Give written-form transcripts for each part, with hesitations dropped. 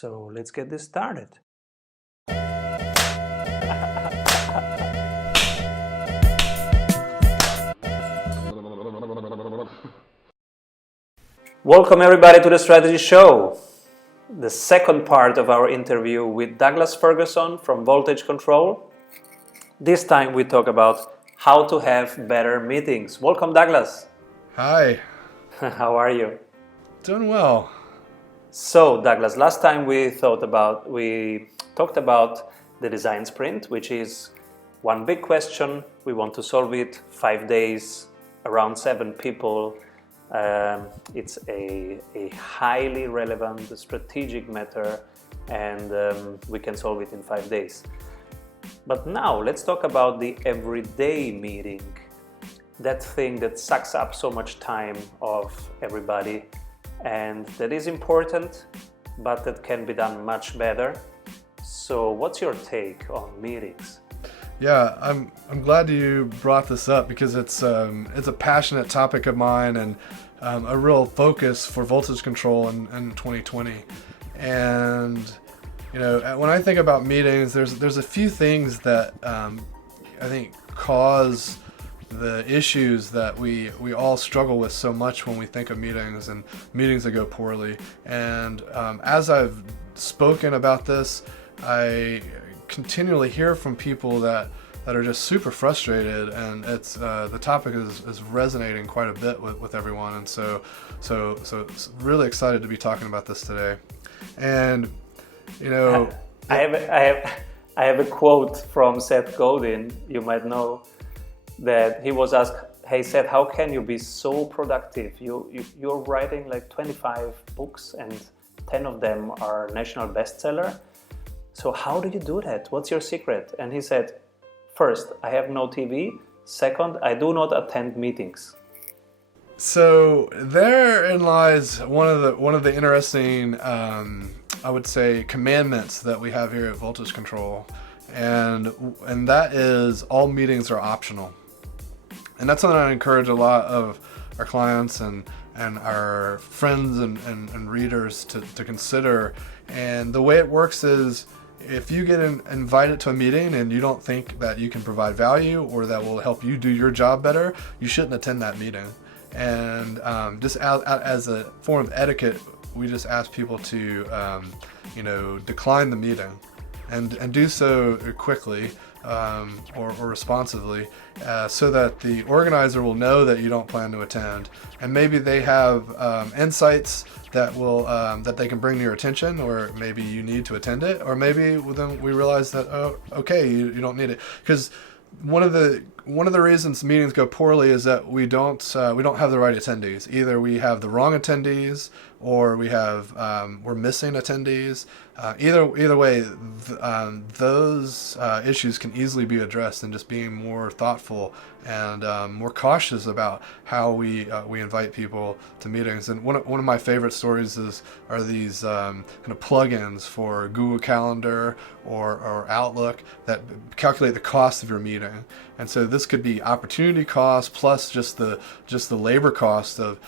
So let's get this started. Welcome everybody to the Strategy Show, the second part of our interview with Douglas Ferguson from Voltage Control. This time we talk about how to have better meetings. Welcome, Douglas. Hi. How are you? Doing well. So, Douglas, last time we talked about the design sprint, which is one big question. We want to solve it 5 days, around 7 people. It's a highly relevant strategic matter, and we can solve it in 5 days. But now let's talk about the everyday meeting, that thing that sucks up so much time of everybody, and that is important, but that can be done much better. So what's your take on meetings? Yeah, I'm glad you brought this up because it's a passionate topic of mine and a real focus for Voltage Control in 2020. And when I think about meetings, there's a few things that I think cause the issues that we all struggle with so much when we think of meetings and meetings that go poorly. And as I've spoken about this, I continually hear from people that are just super frustrated, and it's the topic is resonating quite a bit with everyone. And so it's really excited to be talking about this today. And I have a quote from Seth Godin. You might know that he was asked, "Hey Seth, how can you be so productive? You're writing like 25 books and 10 of them are national bestseller. So how do you do that? What's your secret?" And he said, "First, I have no TV. Second, I do not attend meetings." So therein lies one of the interesting, I would say, commandments that we have here at Voltage Control, and that is all meetings are optional. And that's something I encourage a lot of our clients and our friends and readers to consider. And the way it works is, if you get invited to a meeting and you don't think that you can provide value or that will help you do your job better, you shouldn't attend that meeting. And just as a form of etiquette, we just ask people to decline the meeting and do so quickly or responsively, so that the organizer will know that you don't plan to attend, and maybe they have insights that will that they can bring to your attention, or maybe you need to attend it, or maybe then we realize that you don't need it. Because one of the reasons meetings go poorly is that we don't have the right attendees. Either we have the wrong attendees, or we're missing attendees. Either way, those issues can easily be addressed in just being more thoughtful and more cautious about how we invite people to meetings. And one of my favorite stories are these kind of plugins for Google Calendar or Outlook that calculate the cost of your meeting. And so this could be opportunity cost plus just the labor cost of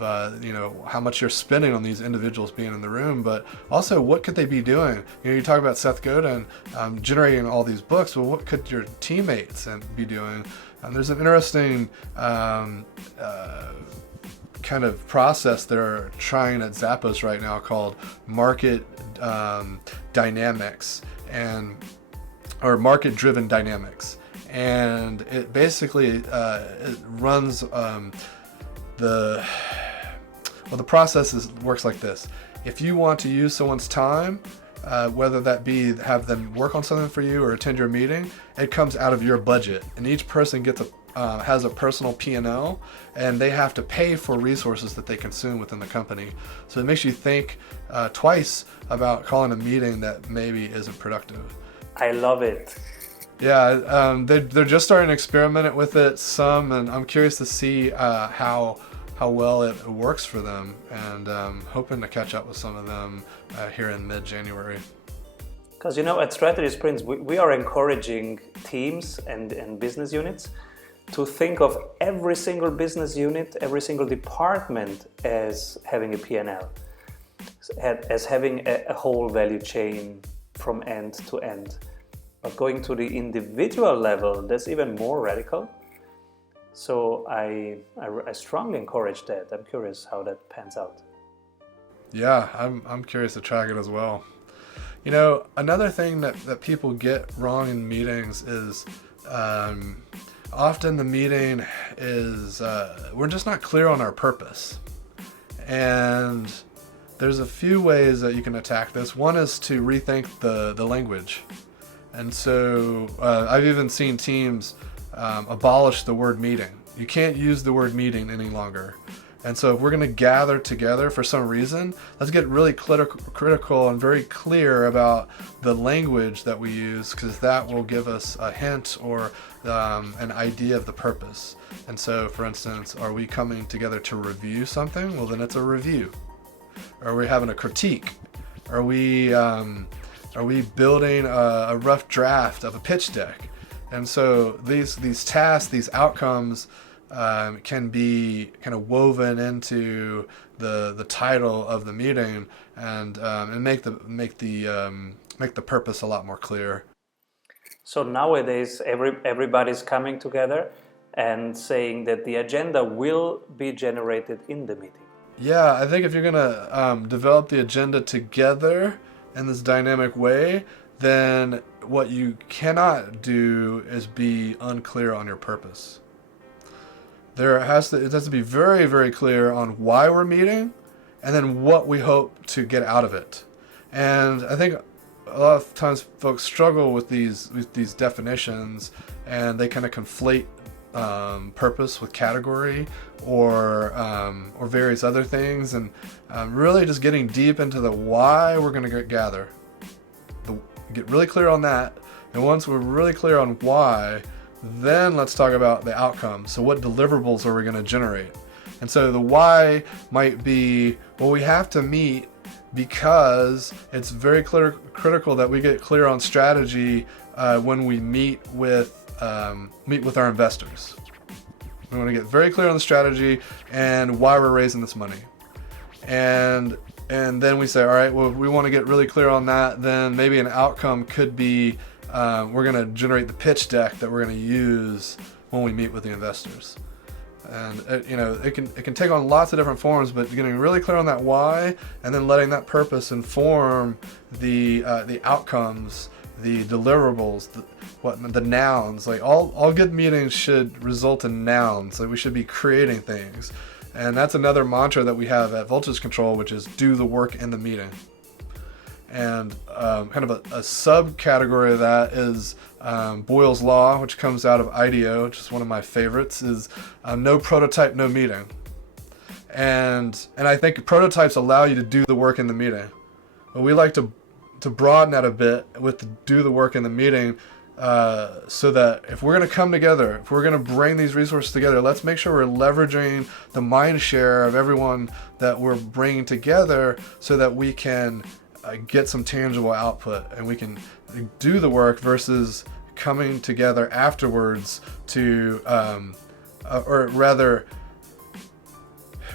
how much you're spending on these individuals being in the room, but also what could they be doing? You talk about Seth Godin generating all these books. Well, what could your teammates be doing? And there's an interesting kind of process they're trying at Zappos right now called market dynamics or market-driven dynamics, and it basically it runs. The process works like this. If you want to use someone's time, whether that be have them work on something for you or attend your meeting, it comes out of your budget, and each person has a personal P&L, and they have to pay for resources that they consume within the company. So it makes you think twice about calling a meeting that maybe isn't productive. I love it. Yeah, they're just starting to experiment with it some, and I'm curious to see how well it works for them, and hoping to catch up with some of them here in mid-January. Because at Strategy Sprints, we are encouraging teams and business units to think of every single business unit, every single department as having a P&L. as having a whole value chain from end to end. But going to the individual level, that's even more radical. So I strongly encourage that. I'm curious how that pans out. Yeah, I'm curious to track it as well. You know, another thing that people get wrong in meetings is often the meeting is we're just not clear on our purpose. And there's a few ways that you can attack this. One is to rethink the language. And so I've even seen teams abolish the word meeting. You can't use the word meeting any longer. And so if we're going to gather together for some reason, let's get really critical and very clear about the language that we use, because that will give us a hint or an idea of the purpose. And so, for instance, are we coming together to review something? Well, then it's a review. Are we having a critique? Are we building a rough draft of a pitch deck? And so these tasks, these outcomes, can be kind of woven into the title of the meeting, and make the purpose a lot more clear. So nowadays, everybody's coming together and saying that the agenda will be generated in the meeting. Yeah, I think if you're gonna develop the agenda together in this dynamic way, then what you cannot do is be unclear on your purpose. It has to be very, very clear on why we're meeting, and then what we hope to get out of it. And I think a lot of times folks struggle with these definitions, and they kind of conflate purpose with category or various other things, and really just getting deep into the why we're going to gather. Get really clear on that, and once we're really clear on why, then let's talk about the outcome. So what deliverables are we going to generate? And so the why might be, well, we have to meet because it's very critical that we get clear on strategy when we meet with our investors. We want to get very clear on the strategy and why we're raising this money. And then we say, all right, well, we want to get really clear on that. Then maybe an outcome could be we're going to generate the pitch deck that we're going to use when we meet with the investors. And it can take on lots of different forms, but getting really clear on that why, and then letting that purpose inform the outcomes, the deliverables, the nouns. Like all good meetings should result in nouns. Like we should be creating things, and that's another mantra that we have at Voltage Control, which is do the work in the meeting. And kind of a subcategory of that is Boyle's Law, which comes out of IDEO, which is one of my favorites, is no prototype, no meeting. And I think prototypes allow you to do the work in the meeting. But we like to broaden that a bit with the do the work in the meeting, so that if we're going to come together, if we're going to bring these resources together, let's make sure we're leveraging the mind share of everyone that we're bringing together so that we can get some tangible output and we can do the work versus coming together afterwards to, or rather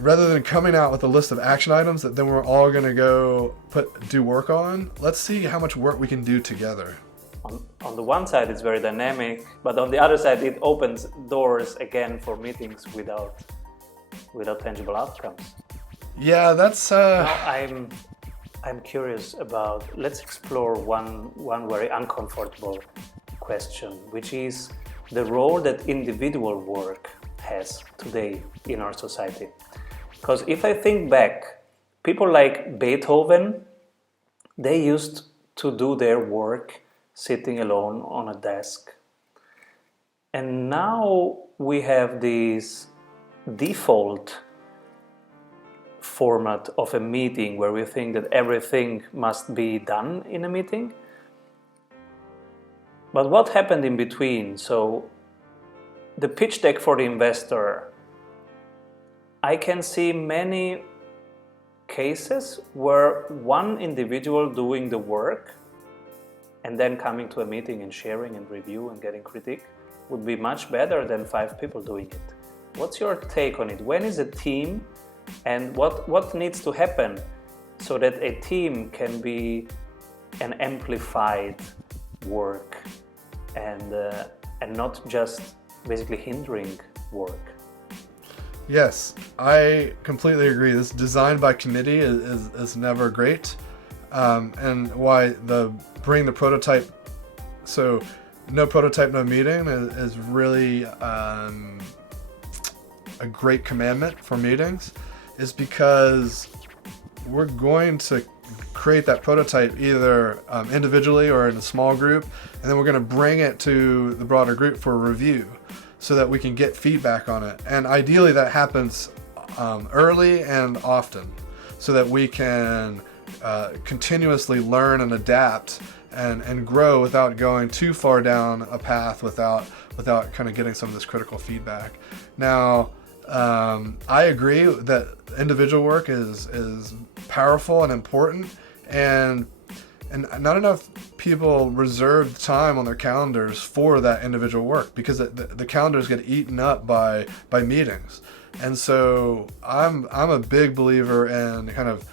than coming out with a list of action items that then we're all going to go do work on, let's see how much work we can do together. On the one side, it's very dynamic, but on the other side, it opens doors again for meetings without tangible outcomes. Yeah, that's. Now I'm curious about. Let's explore one very uncomfortable question, which is the role that individual work has today in our society. Because if I think back, people like Beethoven, they used to do their work sitting alone on a desk. And now we have this default format of a meeting where we think that everything must be done in a meeting. But what happened in between? So the pitch deck for the investor, I can see many cases where one individual doing the work and then coming to a meeting and sharing and review and getting critique would be much better than 5 people doing it. What's your take on it? When is a team, and what needs to happen so that a team can be an amplified work and not just basically hindering work. Yes, I completely agree. This design by committee is never great. And why bring the prototype, so no prototype, no meeting is really a great commandment for meetings, is because we're going to create that prototype either individually or in a small group, and then we're going to bring it to the broader group for review so that we can get feedback on it. And ideally that happens early and often so that we can continuously learn and adapt and grow without going too far down a path without kind of getting some of this critical feedback. Now, I agree that individual work is powerful and important, and not enough people reserve time on their calendars for that individual work because the calendars get eaten up by meetings. And so I'm a big believer in kind of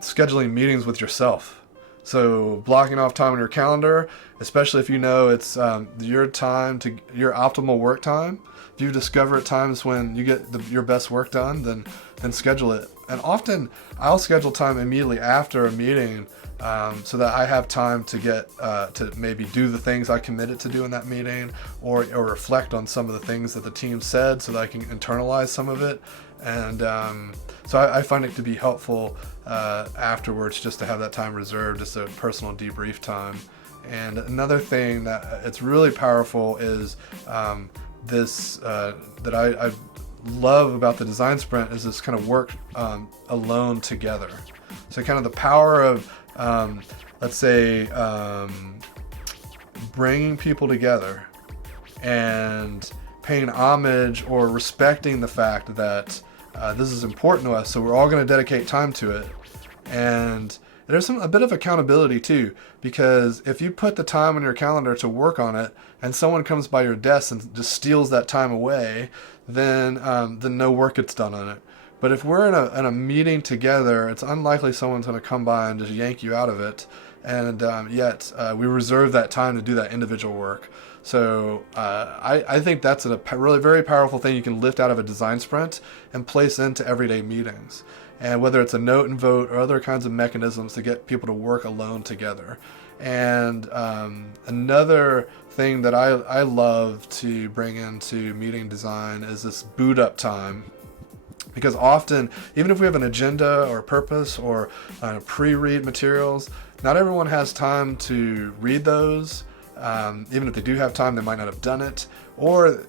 scheduling meetings with yourself. So blocking off time on your calendar, especially if you know it's your optimal work time. If you discover at times when you get your best work done, then schedule it. And often I'll schedule time immediately after a meeting so that I have time to get to maybe do the things I committed to do in that meeting, or reflect on some of the things that the team said so that I can internalize some of it. And so I find it to be helpful afterwards just to have that time reserved, just a personal debrief time. And another thing that it's really powerful is this that I love about the design sprint is this kind of work alone together. So kind of the power of let's say bringing people together and paying homage or respecting the fact that this is important to us, so we're all going to dedicate time to it. And there's a bit of accountability too, because if you put the time on your calendar to work on it and someone comes by your desk and just steals that time away, then no work gets done on it. But if we're in a meeting together, it's unlikely someone's going to come by and just yank you out of it. And yet we reserve that time to do that individual work. So I think that's a really very powerful thing you can lift out of a design sprint and place into everyday meetings. And whether it's a note and vote or other kinds of mechanisms to get people to work alone together. And another thing that I love to bring into meeting design is this boot up time. Because often, even if we have an agenda or a purpose or pre-read materials, not everyone has time to read those. Even if they do have time, they might not have done it. Or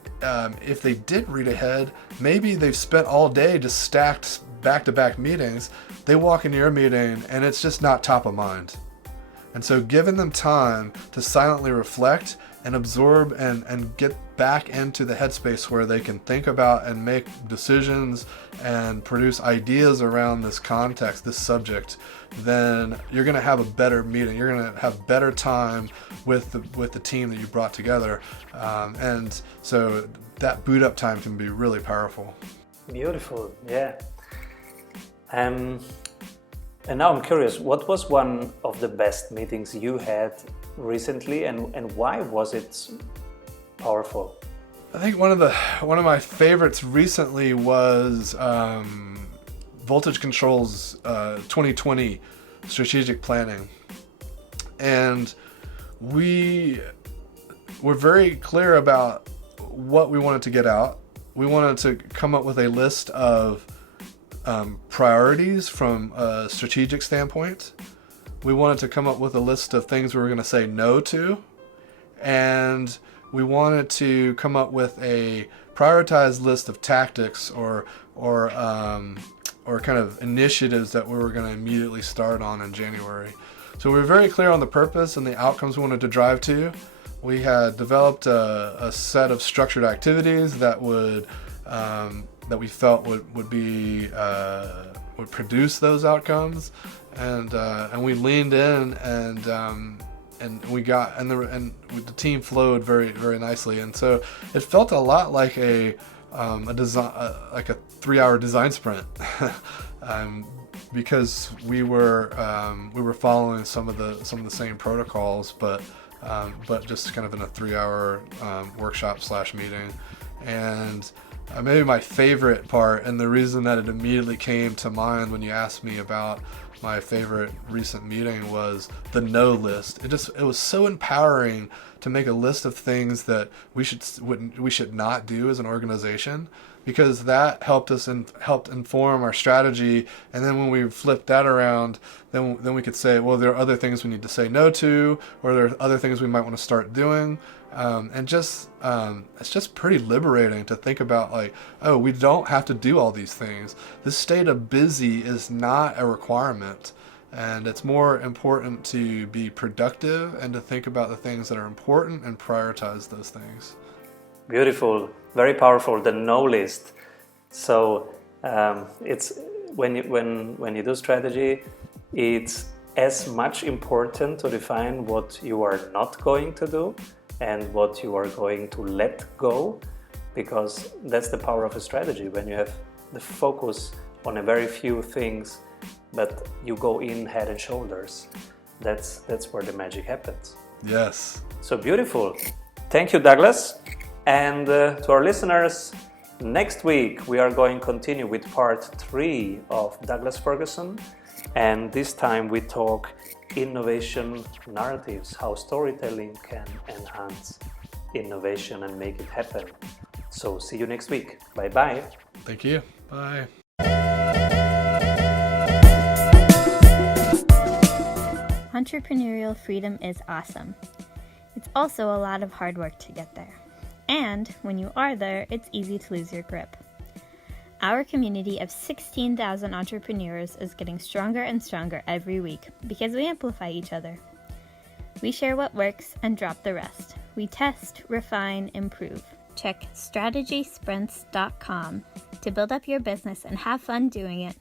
if they did read ahead, maybe they've spent all day just stacked back-to-back meetings. They walk into your meeting and it's just not top of mind. And so giving them time to silently reflect and absorb and get back into the headspace where they can think about and make decisions and produce ideas around this context, this subject, then you're going to have a better meeting. You're going to have better time with the team that you brought together. And so that boot up time can be really powerful. Beautiful, yeah. And now I'm curious, what was one of the best meetings you had recently, and why was it powerful? I think one of my favorites recently was Voltage Control's 2020 strategic planning, and we were very clear about what we wanted to get out. We wanted to come up with a list of priorities from a strategic standpoint. We wanted to come up with a list of things we were going to say no to, and we wanted to come up with a prioritized list of tactics or kind of initiatives that we were going to immediately start on in January. So we were very clear on the purpose and the outcomes we wanted to drive to. We had developed a set of structured activities that we felt would produce those outcomes, and we leaned in and the team flowed very, very nicely. And so it felt a lot like a 3-hour design sprint. because we were following some of the same protocols, but just kind of in a 3-hour workshop / meeting. And maybe my favorite part, and the reason that it immediately came to mind when you asked me about my favorite recent meeting, was the no list. It was so empowering to make a list of things that we should not do as an organization, because that helped inform our strategy. And then when we flipped that around, then we could say, well, there are other things we need to say no to, or there are other things we might want to start doing. It's just pretty liberating to think about, like, oh, we don't have to do all these things. This state of busy is not a requirement, and it's more important to be productive and to think about the things that are important and prioritize those things. Beautiful, very powerful. The no list. So it's when you do strategy, it's as much important to define what you are not going to do and what you are going to let go, because that's the power of a strategy. When you have the focus on a very few things, but you go in head and shoulders, that's where the magic happens. Yes. So beautiful. Thank you, Douglas. And to our listeners, next week we are going to continue with part 3 of Douglas Ferguson. And this time we talk innovation narratives, how storytelling can enhance innovation and make it happen. So see you next week. Bye-bye. Thank you. Bye. Entrepreneurial freedom is awesome. It's also a lot of hard work to get there. And when you are there, it's easy to lose your grip. Our community of 16,000 entrepreneurs is getting stronger and stronger every week because we amplify each other. We share what works and drop the rest. We test, refine, improve. Check strategysprints.com to build up your business and have fun doing it.